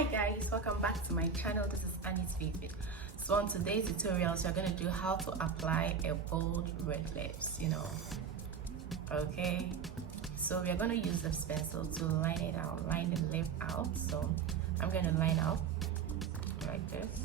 Hi guys, welcome back to my channel. This is Annie's FACEBEAT. So on today's tutorials, we're going to do how to apply a bold red lips, okay? So we're going to use this pencil to line it out, line the lip out. So I'm going to line out like this.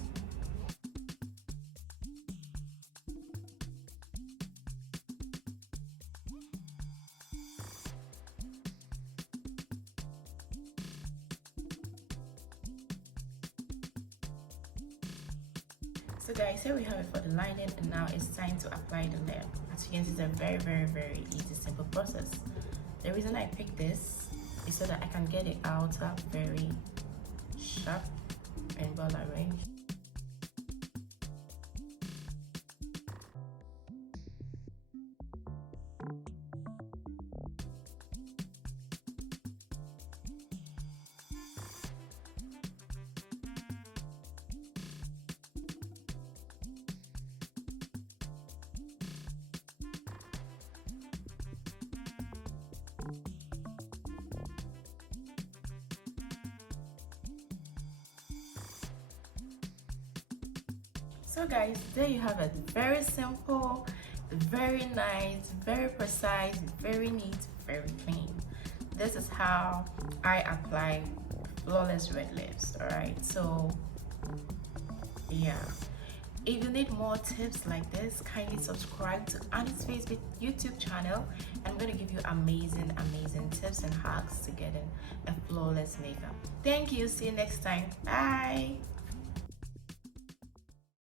So guys, here we have it for the lining, and now it's time to apply the lip. As you can see, it's a very easy, simple process. The reason I picked this is so that I can get the outer very sharp and well arranged. So guys, there you have it. Very simple, very nice, very precise, very neat, very clean. This is how I apply flawless red lips. Alright, so yeah, if you need more tips like this, kindly subscribe to Annie's FACEBEAT YouTube channel. I'm going to give you amazing tips and hacks to getting a flawless makeup. Thank you. See you next time. Bye.